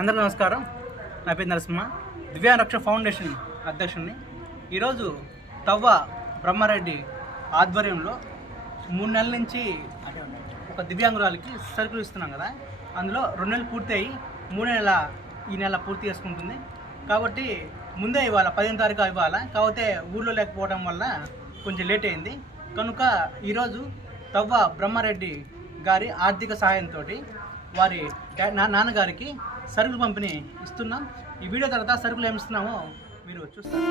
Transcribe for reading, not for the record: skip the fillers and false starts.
అందరికీ నమస్కారం. నా పేరు నరసింహ, దివ్యాంగరక్ష ఫౌండేషన్ అధ్యక్షుడిని. ఈరోజు తవ్వ బ్రహ్మారెడ్డి ఆధ్వర్యంలో 3 నెలల నుంచి ఒక దివ్యాంగురాలకి సరుకులు ఇస్తున్నాం కదా. అందులో 2 నెలలు పూర్తి అయ్యి 3 నెలల ఈ నెల పూర్తి చేసుకుంటుంది. కాబట్టి ముందే ఇవాళ 15వ తారీఖు ఇవ్వాలి. కాకపోతే ఊళ్ళో లేకపోవడం వల్ల కొంచెం లేట్ అయింది. కనుక ఈరోజు తవ్వ బ్రహ్మారెడ్డి గారి ఆర్థిక సహాయంతో వారి నాన్నగారికి సరుకులు పంపిణీ ఇస్తున్నాం. ఈ వీడియో తర్వాత సరుకులు ఏమి ఇస్తున్నామో మీరు చూస్తారు.